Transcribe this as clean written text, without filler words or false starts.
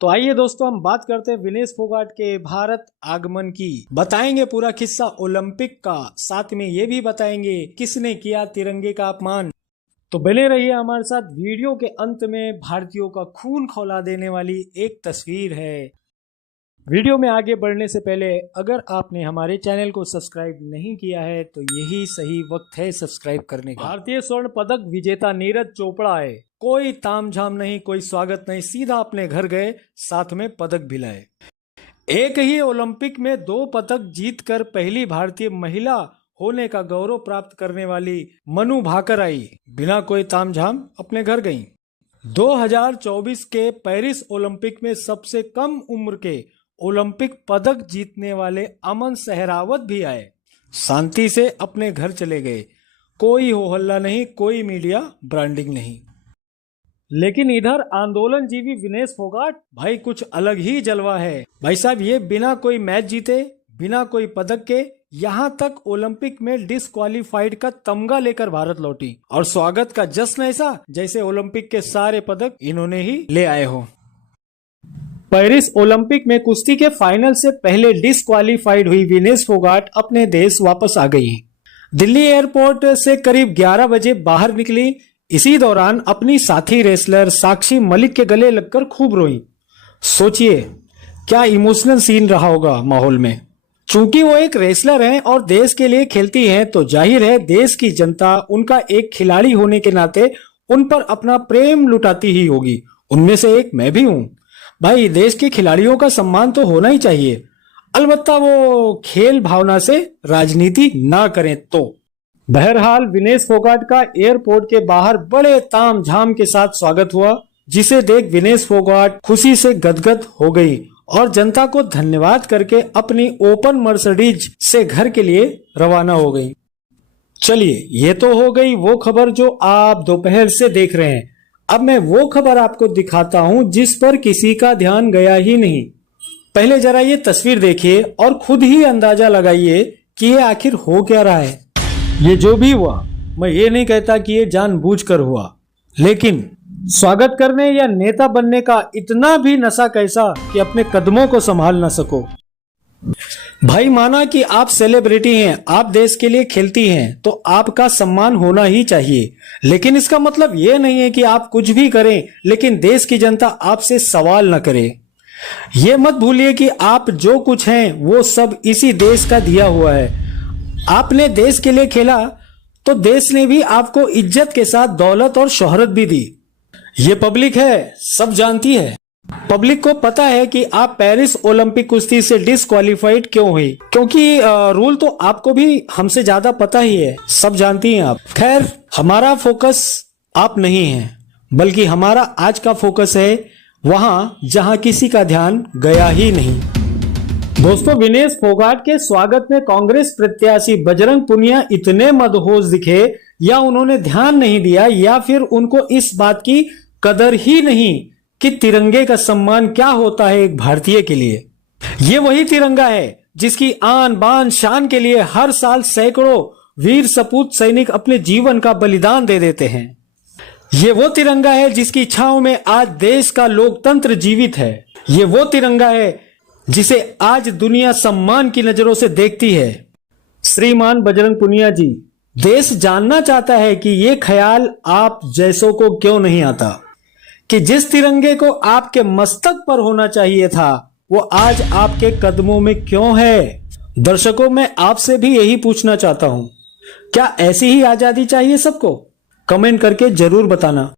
तो आइए दोस्तों हम बात करते हैं विनेश फोगाट के भारत आगमन की। बताएंगे पूरा किस्सा ओलंपिक का, साथ में ये भी बताएंगे किसने किया तिरंगे का अपमान। तो बने रहिए हमारे साथ। वीडियो के अंत में भारतीयों का खून खौला देने वाली एक तस्वीर है। वीडियो में आगे बढ़ने से पहले अगर आपने हमारे चैनल को सब्सक्राइब नहीं किया है तो यही सही वक्त है सब्सक्राइब करने का। भारतीय स्वर्ण पदक विजेता नीरज चोपड़ा है। कोई तामझाम नहीं, कोई स्वागत नहीं, सीधा अपने घर गए, साथ में पदक भी लाए। एक ही ओलंपिक में 2 पदक जीतकर पहली भारतीय महिला होने का गौरव प्राप्त करने वाली मनु भाकर आई बिना कोई तामझाम अपने घर गईं। 2024 के पेरिस ओलंपिक में सबसे कम उम्र के ओलंपिक पदक जीतने वाले अमन सहरावत भी आए, शांति से अपने घर चले गए। कोई हो हल्ला नहीं, कोई मीडिया ब्रांडिंग नहीं। लेकिन इधर आंदोलनजीवी विनेश फोगाट, भाई कुछ अलग ही जलवा है। भाई साहब ये बिना कोई मैच जीते, बिना कोई पदक के, यहाँ तक ओलंपिक में डिस्क्वालीफाइड का तमगा लेकर भारत लौटी और स्वागत का जश्न ऐसा जैसे ओलंपिक के सारे पदक इन्होंने ही ले आए हो। पेरिस ओलंपिक में कुश्ती के फाइनल से पहले डिस्क्वालीफाइड हुई विनेश फोगाट अपने देश वापस आ गई। दिल्ली एयरपोर्ट से करीब 11 बजे बाहर निकली। इसी दौरान अपनी साथी रेसलर साक्षी मलिक के गले लगकर खूब रोई। सोचिए क्या इमोशनल सीन रहा होगा माहौल में। चूंकि वो एक रेसलर हैं और देश के लिए खेलती हैं तो जाहिर है देश की जनता उनका एक खिलाड़ी होने के नाते उन पर अपना प्रेम लुटाती ही होगी। उनमें से एक मैं भी हूं। भाई देश के खिलाड़ियों का सम्मान तो होना ही चाहिए, अलबत्ता वो खेल भावना से राजनीति ना करें तो। बहरहाल विनेश फोगाट का एयरपोर्ट के बाहर बड़े तामझाम के साथ स्वागत हुआ, जिसे देख विनेश फोगाट खुशी से गदगद हो गई और जनता को धन्यवाद करके अपनी ओपन मर्सिडीज से घर के लिए रवाना हो गई। चलिए ये तो हो गई वो खबर जो आप दोपहर से देख रहे हैं। अब मैं वो खबर आपको दिखाता हूं जिस पर किसी का ध्यान गया ही नहीं। पहले जरा ये तस्वीर देखिए और खुद ही अंदाजा लगाइए कि ये आखिर हो क्या रहा है। ये जो भी हुआ, मैं ये नहीं कहता कि ये जानबूझकर हुआ, लेकिन स्वागत करने या नेता बनने का इतना भी नशा कैसा कि अपने कदमों को संभाल ना सको। भाई माना कि आप सेलिब्रिटी हैं, आप देश के लिए खेलती हैं तो आपका सम्मान होना ही चाहिए, लेकिन इसका मतलब ये नहीं है कि आप कुछ भी करें लेकिन देश की जनता आपसे सवाल न करे। ये मत भूलिए कि आप जो कुछ हैं वो सब इसी देश का दिया हुआ है। आपने देश के लिए खेला तो देश ने भी आपको इज्जत के साथ दौलत और शोहरत भी दी। ये पब्लिक है, सब जानती है। पब्लिक को पता है कि आप पेरिस ओलंपिक कुश्ती से डिस्क्वालीफाइड क्यों हुई, क्योंकि रूल तो आपको भी हमसे ज्यादा पता ही है, सब जानती हैं आप। खैर हमारा फोकस आप नहीं है, बल्कि हमारा आज का फोकस है वहां जहां किसी का ध्यान गया ही नहीं। दोस्तों विनेश फोगाट के स्वागत में कांग्रेस प्रत्याशी बजरंग पुनिया इतने मदहोश दिखे, या उन्होंने ध्यान नहीं दिया, या फिर उनको इस बात की कदर ही नहीं कि तिरंगे का सम्मान क्या होता है एक भारतीय के लिए। ये वही तिरंगा है जिसकी आन बान शान के लिए हर साल सैकड़ों वीर सपूत सैनिक अपने जीवन का बलिदान दे देते हैं। ये वो तिरंगा है जिसकी छांव में आज देश का लोकतंत्र जीवित है। ये वो तिरंगा है जिसे आज दुनिया सम्मान की नजरों से देखती है। श्रीमान बजरंग पुनिया जी, देश जानना चाहता है कि ये ख्याल आप जैसों को क्यों नहीं आता कि जिस तिरंगे को आपके मस्तक पर होना चाहिए था वो आज आपके कदमों में क्यों है। दर्शकों मैं आपसे भी यही पूछना चाहता हूं, क्या ऐसी ही आजादी चाहिए सबको? कमेंट करके जरूर बताना।